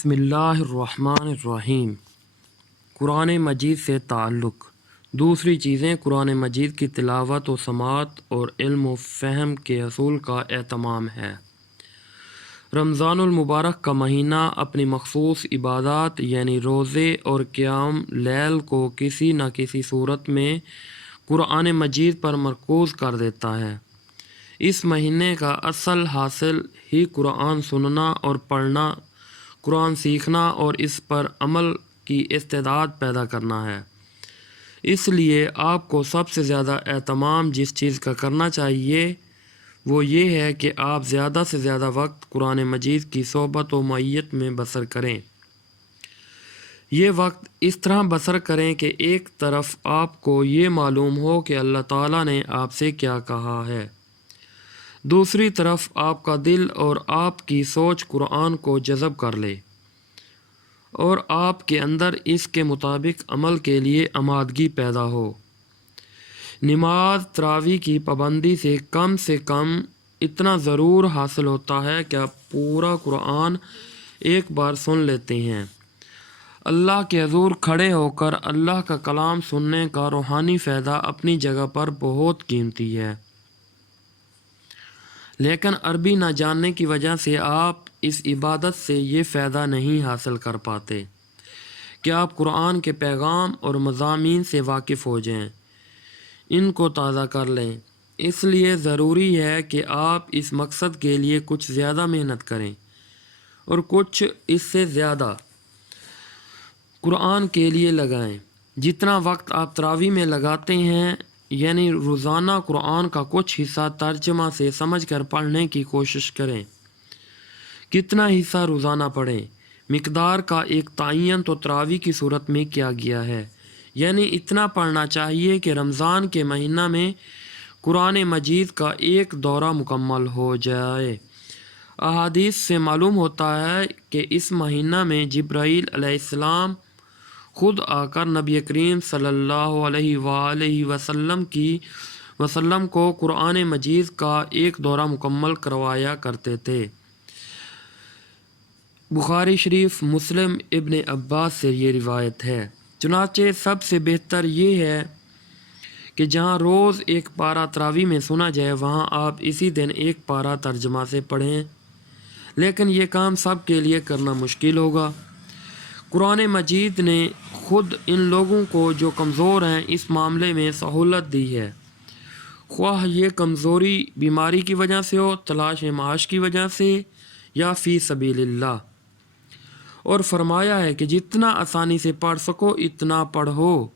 بسم اللہ الرحمن الرحیم۔ قرآن مجید سے تعلق۔ دوسری چیزیں قرآن مجید کی تلاوت و سماعت اور علم و فہم کے حصول کا اہتمام ہے۔ رمضان المبارک کا مہینہ اپنی مخصوص عبادات یعنی روزے اور قیام لیل کو کسی نہ کسی صورت میں قرآن مجید پر مرکوز کر دیتا ہے۔ اس مہینے کا اصل حاصل ہی قرآن سننا اور پڑھنا، قرآن سیکھنا اور اس پر عمل کی استعداد پیدا کرنا ہے۔ اس لیے آپ کو سب سے زیادہ اہتمام جس چیز کا کرنا چاہیے وہ یہ ہے کہ آپ زیادہ سے زیادہ وقت قرآن مجید کی صحبت و معیت میں بسر کریں۔ یہ وقت اس طرح بسر کریں کہ ایک طرف آپ کو یہ معلوم ہو کہ اللہ تعالیٰ نے آپ سے کیا کہا ہے، دوسری طرف آپ کا دل اور آپ کی سوچ قرآن کو جذب کر لے اور آپ کے اندر اس کے مطابق عمل کے لیے آمادگی پیدا ہو۔ نماز تراویح کی پابندی سے کم اتنا ضرور حاصل ہوتا ہے کہ آپ پورا قرآن ایک بار سن لیتے ہیں۔ اللہ کے حضور کھڑے ہو کر اللہ کا کلام سننے کا روحانی فائدہ اپنی جگہ پر بہت قیمتی ہے، لیکن عربی نہ جاننے کی وجہ سے آپ اس عبادت سے یہ فائدہ نہیں حاصل کر پاتے کہ آپ قرآن کے پیغام اور مضامین سے واقف ہو جائیں، ان کو تازہ کر لیں۔ اس لیے ضروری ہے کہ آپ اس مقصد کے لیے کچھ زیادہ محنت کریں اور کچھ اس سے زیادہ قرآن کے لیے لگائیں۔ جتنا وقت آپ تراویح میں لگاتے ہیں، یعنی روزانہ قرآن کا کچھ حصہ ترجمہ سے سمجھ کر پڑھنے کی کوشش کریں۔ کتنا حصہ روزانہ پڑھیں، مقدار کا ایک تعین تو تراویح کی صورت میں کیا گیا ہے، یعنی اتنا پڑھنا چاہیے کہ رمضان کے مہینہ میں قرآن مجید کا ایک دورہ مکمل ہو جائے۔ احادیث سے معلوم ہوتا ہے کہ اس مہینہ میں جبرائیل علیہ السلام خود آ کر نبی کریم صلی اللہ علیہ وآلہ وسلم کو قرآن مجید کا ایک دورہ مکمل کروایا کرتے تھے۔ بخاری شریف، مسلم، ابن عباس سے یہ روایت ہے۔ چنانچہ سب سے بہتر یہ ہے کہ جہاں روز ایک پارہ تراویح میں سنا جائے وہاں آپ اسی دن ایک پارہ ترجمہ سے پڑھیں، لیکن یہ کام سب کے لیے کرنا مشکل ہوگا۔ قرآن مجید نے خود ان لوگوں کو جو کمزور ہیں اس معاملے میں سہولت دی ہے، خواہ یہ کمزوری بیماری کی وجہ سے ہو، تلاش معاش کی وجہ سے یا فی سبیل اللہ، اور فرمایا ہے کہ جتنا آسانی سے پڑھ سکو اتنا پڑھو۔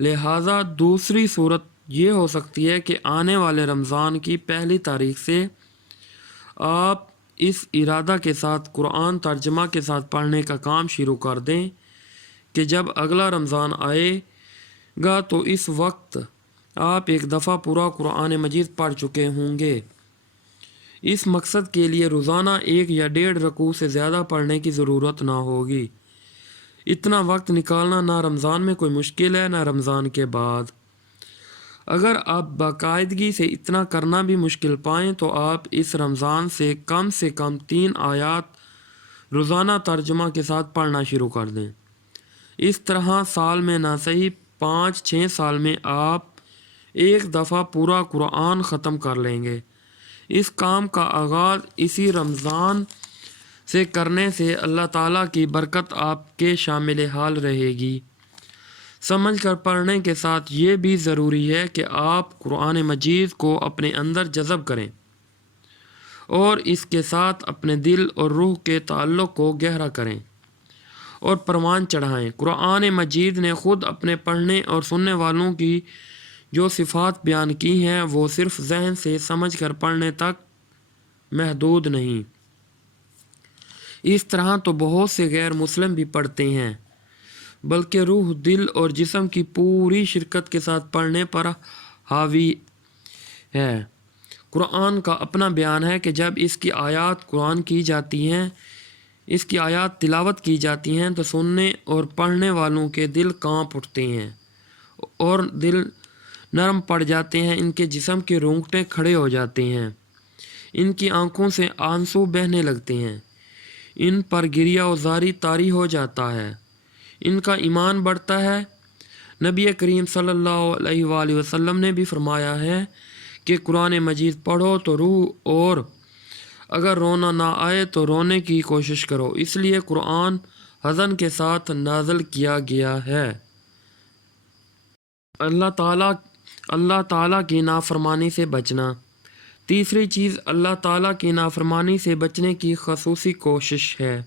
لہٰذا دوسری صورت یہ ہو سکتی ہے کہ آنے والے رمضان کی پہلی تاریخ سے آپ اس ارادہ کے ساتھ قرآن ترجمہ کے ساتھ پڑھنے کا کام شروع کر دیں کہ جب اگلا رمضان آئے گا تو اس وقت آپ ایک دفعہ پورا قرآن مجید پڑھ چکے ہوں گے۔ اس مقصد کے لیے روزانہ 1 یا 1.5 رکوع سے زیادہ پڑھنے کی ضرورت نہ ہوگی۔ اتنا وقت نکالنا نہ رمضان میں کوئی مشکل ہے نہ رمضان کے بعد۔ اگر آپ باقاعدگی سے اتنا کرنا بھی مشکل پائیں تو آپ اس رمضان سے کم 3 آیات روزانہ ترجمہ کے ساتھ پڑھنا شروع کر دیں۔ اس طرح سال میں نہ صحیح 5-6 سال میں آپ ایک دفعہ پورا قرآن ختم کر لیں گے۔ اس کام کا آغاز اسی رمضان سے کرنے سے اللہ تعالیٰ کی برکت آپ کے شامل حال رہے گی۔ سمجھ کر پڑھنے کے ساتھ یہ بھی ضروری ہے کہ آپ قرآن مجید کو اپنے اندر جذب کریں اور اس کے ساتھ اپنے دل اور روح کے تعلق کو گہرا کریں اور پروان چڑھائیں۔ قرآن مجید نے خود اپنے پڑھنے اور سننے والوں کی جو صفات بیان کی ہیں وہ صرف ذہن سے سمجھ کر پڑھنے تک محدود نہیں۔ اس طرح تو بہت سے غیر مسلم بھی پڑھتے ہیں، بلکہ روح، دل اور جسم کی پوری شرکت کے ساتھ پڑھنے پر حاوی ہے۔ قرآن کا اپنا بیان ہے کہ جب اس کی آیات قرآن کی جاتی ہیں، اس کی آیات تلاوت کی جاتی ہیں تو سننے اور پڑھنے والوں کے دل کانپ اٹھتے ہیں اور دل نرم پڑ جاتے ہیں، ان کے جسم کے رونگٹے کھڑے ہو جاتے ہیں، ان کی آنکھوں سے آنسو بہنے لگتے ہیں، ان پر گریہ و زاری طاری ہو جاتا ہے، ان کا ایمان بڑھتا ہے۔ نبی کریم صلی اللہ علیہ وآلہ وسلم نے بھی فرمایا ہے کہ قرآن مجید پڑھو تو روح، اور اگر رونا نہ آئے تو رونے کی کوشش کرو، اس لیے قرآن حزن کے ساتھ نازل کیا گیا ہے۔ اللہ تعالیٰ کی نافرمانی سے بچنا۔ تیسری چیز اللہ تعالیٰ کی نافرمانی سے بچنے کی خصوصی کوشش ہے۔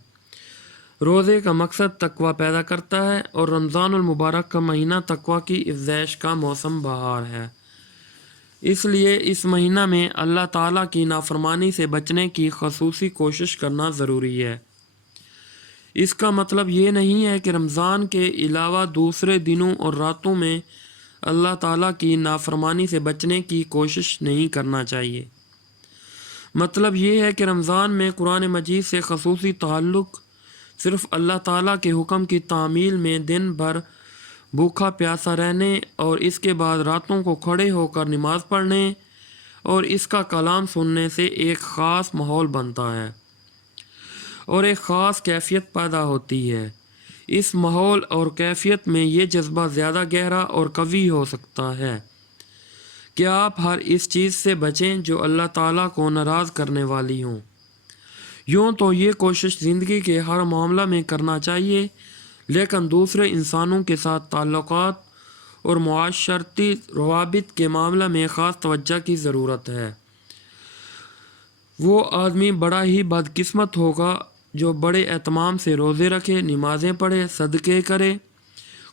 روزے کا مقصد تقوی پیدا کرتا ہے، اور رمضان المبارک کا مہینہ تقوی کی افزائش کا موسم بہار ہے۔ اس لیے اس مہینہ میں اللہ تعالیٰ کی نافرمانی سے بچنے کی خصوصی کوشش کرنا ضروری ہے۔ اس کا مطلب یہ نہیں ہے کہ رمضان کے علاوہ دوسرے دنوں اور راتوں میں اللہ تعالیٰ کی نافرمانی سے بچنے کی کوشش نہیں کرنا چاہیے۔ مطلب یہ ہے کہ رمضان میں قرآن مجید سے خصوصی تعلق صرف اللہ تعالیٰ کے حکم کی تعمیل میں دن بھر بھوکا پیاسا رہنے، اور اس کے بعد راتوں کو کھڑے ہو کر نماز پڑھنے اور اس کا کلام سننے سے ایک خاص ماحول بنتا ہے اور ایک خاص کیفیت پیدا ہوتی ہے۔ اس ماحول اور کیفیت میں یہ جذبہ زیادہ گہرا اور قوی ہو سکتا ہے کہ آپ ہر اس چیز سے بچیں جو اللہ تعالیٰ کو ناراض کرنے والی ہوں۔ یوں تو یہ کوشش زندگی کے ہر معاملہ میں کرنا چاہیے، لیکن دوسرے انسانوں کے ساتھ تعلقات اور معاشرتی روابط کے معاملہ میں خاص توجہ کی ضرورت ہے۔ وہ آدمی بڑا ہی بدقسمت ہوگا جو بڑے اہتمام سے روزے رکھے، نمازیں پڑھے، صدقے کرے،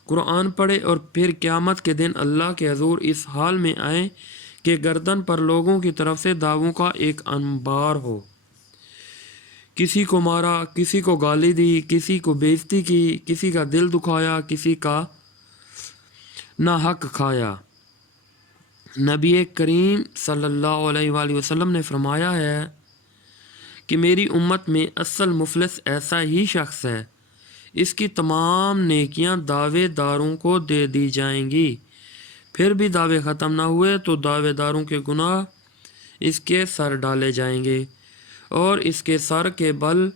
قرآن پڑھے، اور پھر قیامت کے دن اللہ کے حضور اس حال میں آئے کہ گردن پر لوگوں کی طرف سے داغوں کا ایک انبار ہو۔ کسی کو مارا، کسی کو گالی دی، کسی کو بےعزتی کی، کسی کا دل دکھایا، کسی کا ناحق کھایا۔ نبی کریم صلی اللہ علیہ وآلہ وسلم نے فرمایا ہے کہ میری امت میں اصل مفلس ایسا ہی شخص ہے، اس کی تمام نیکیاں دعوے داروں کو دے دی جائیں گی، پھر بھی دعوے ختم نہ ہوئے تو دعوے داروں کے گناہ اس کے سر ڈالے جائیں گے اور اس کے سر کے بل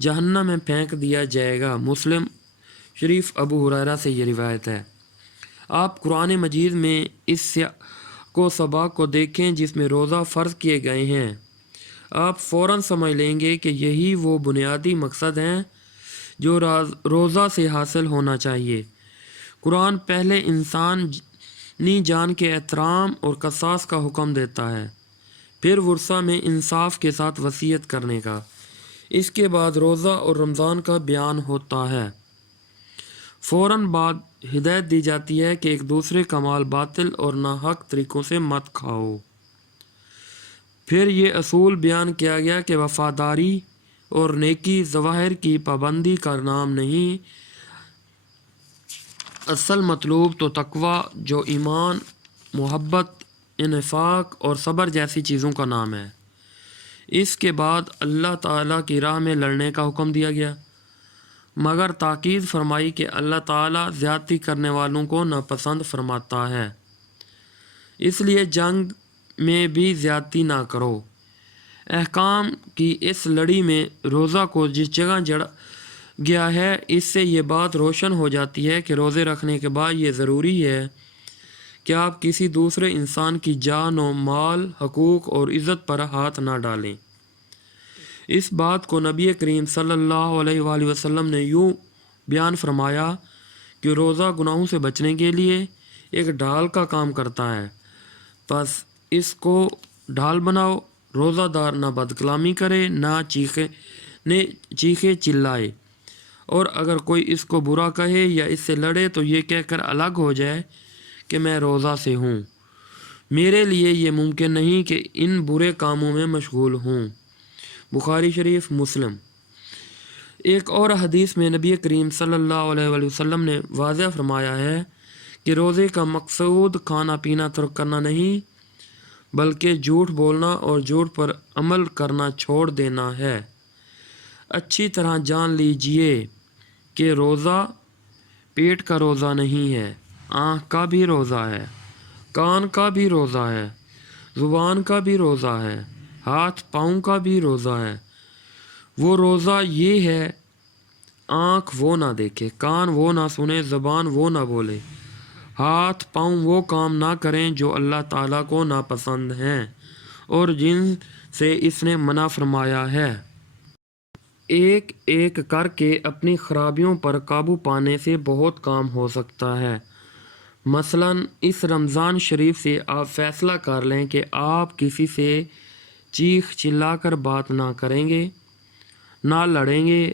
جہنم میں پھینک دیا جائے گا۔ مسلم شریف ابو ہریرہ سے یہ روایت ہے۔ آپ قرآن مجید میں اس کو سبق کو دیکھیں جس میں روزہ فرض کیے گئے ہیں، آپ فوراً سمجھ لیں گے کہ یہی وہ بنیادی مقصد ہیں جو روزہ سے حاصل ہونا چاہیے۔ قرآن پہلے انسانی جان کے احترام اور قصاص کا حکم دیتا ہے، پھر ورثہ میں انصاف کے ساتھ وصیت کرنے کا، اس کے بعد روزہ اور رمضان کا بیان ہوتا ہے۔ فوراً بعد ہدایت دی جاتی ہے کہ ایک دوسرے کا مال باطل اور ناحق طریقوں سے مت کھاؤ۔ پھر یہ اصول بیان کیا گیا کہ وفاداری اور نیکی ظواہر کی پابندی کا نام نہیں، اصل مطلوب تو تقوی جو ایمان، محبت، انفاق اور صبر جیسی چیزوں کا نام ہے۔ اس کے بعد اللہ تعالیٰ کی راہ میں لڑنے کا حکم دیا گیا، مگر تاکید فرمائی کہ اللہ تعالیٰ زیادتی کرنے والوں کو ناپسند فرماتا ہے، اس لیے جنگ میں بھی زیادتی نہ کرو۔ احکام کی اس لڑی میں روزہ کو جس جگہ جڑا گیا ہے، اس سے یہ بات روشن ہو جاتی ہے کہ روزے رکھنے کے بعد یہ ضروری ہے کہ آپ کسی دوسرے انسان کی جان و مال، حقوق اور عزت پر ہاتھ نہ ڈالیں۔ اس بات کو نبی کریم صلی اللہ علیہ وآلہ وسلم نے یوں بیان فرمایا کہ روزہ گناہوں سے بچنے کے لیے ایک ڈھال کا کام کرتا ہے، بس اس کو ڈھال بناؤ۔ روزہ دار نہ بدکلامی کرے، نہ چیخے چلائے، اور اگر کوئی اس کو برا کہے یا اس سے لڑے تو یہ کہہ کر الگ ہو جائے کہ میں روزہ سے ہوں، میرے لیے یہ ممکن نہیں کہ ان برے کاموں میں مشغول ہوں۔ بخاری شریف، مسلم۔ ایک اور حدیث میں نبی کریم صلی اللہ علیہ وآلہ وسلم نے واضح فرمایا ہے کہ روزے کا مقصود کھانا پینا ترک کرنا نہیں، بلکہ جھوٹ بولنا اور جھوٹ پر عمل کرنا چھوڑ دینا ہے۔ اچھی طرح جان لیجئے کہ روزہ پیٹ کا روزہ نہیں ہے، آنکھ کا بھی روزہ ہے، کان کا بھی روزہ ہے، زبان کا بھی روزہ ہے، ہاتھ پاؤں کا بھی روزہ ہے۔ وہ روزہ یہ ہے، آنکھ وہ نہ دیکھے، کان وہ نہ سنے، زبان وہ نہ بولے، ہاتھ پاؤں وہ کام نہ کریں جو اللہ تعالیٰ کو ناپسند ہیں اور جن سے اس نے منع فرمایا ہے۔ ایک ایک کر کے اپنی خرابیوں پر قابو پانے سے بہت کام ہو سکتا ہے۔ مثلاً اس رمضان شریف سے آپ فیصلہ کر لیں کہ آپ کسی سے چیخ چلا کر بات نہ کریں گے، نہ لڑیں گے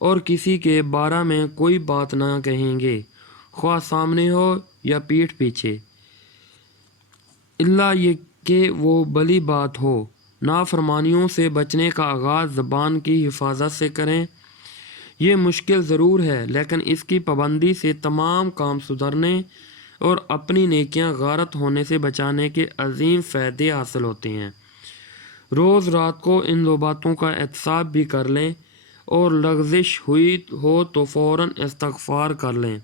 اور کسی کے بارے میں کوئی بات نہ کہیں گے، خواہ سامنے ہو یا پیٹھ پیچھے، الا یہ کہ وہ بلی بات ہو۔ نافرمانیوں سے بچنے کا آغاز زبان کی حفاظت سے کریں۔ یہ مشکل ضرور ہے، لیکن اس کی پابندی سے تمام کام سدھرنے اور اپنی نیکیاں غارت ہونے سے بچانے کے عظیم فائدے حاصل ہوتے ہیں۔ روز رات کو ان دو باتوں کا احتساب بھی کر لیں، اور لغزش ہوئی ہو تو فوراً استغفار کر لیں۔